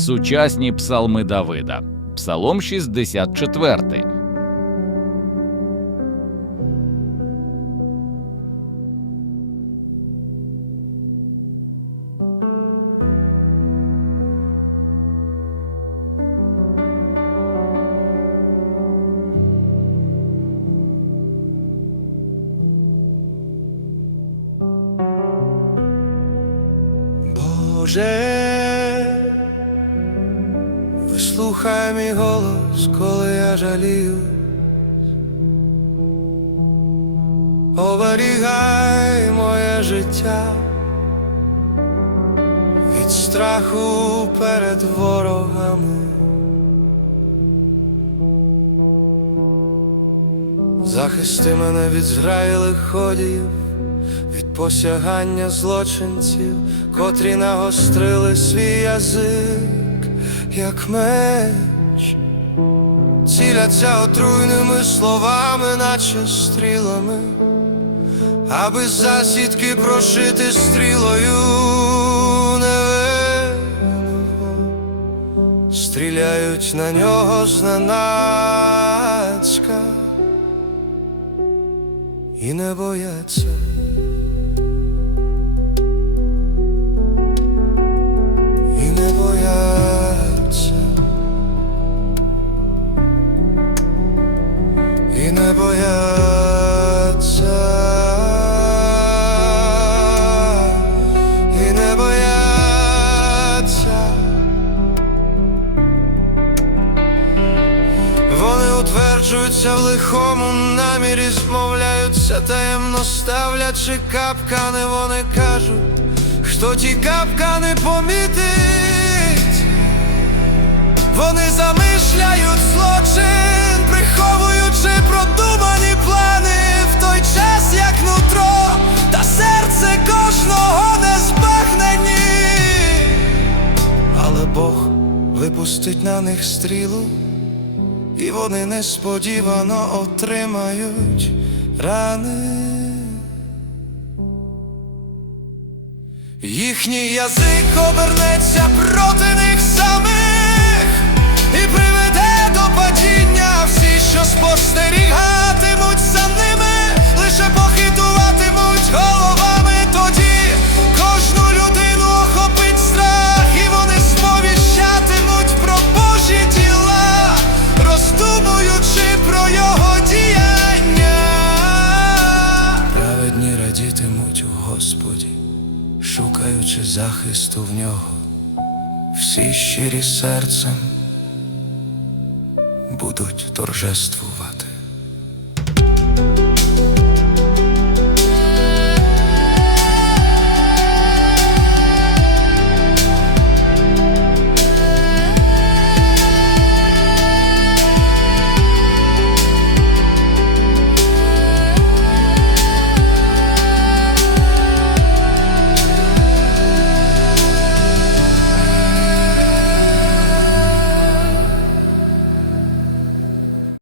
Сучасні псалми Давида. Псалом 64. Боже, вислухай мій голос, коли я жалію. Оберігай моє життя від страху перед ворогами. Захисти мене від зграї лиходіїв, від посягання злочинців, котрі нагострили свій язик, як меч, ціляться отруйними словами, наче стрілами, аби засідки прошити стрілою невинного, стріляють на нього зненацька і не бояться. І не бояться, і не бояться. Вони утверджуються в лихому намірі, змовляються таємно ставлячи капкани, вони кажуть, хто ті капкани помітить, вони замишляють злочин, приховуючи продумані плани в той час, як нутро, та серце кожного не збагне ні. Але Бог випустить на них стрілу. І вони несподівано отримають рани. Їхній язик обернеться проти них самих радітимуть у Господі, шукаючи захисту в нього. Всі щирі серцем будуть торжествувати.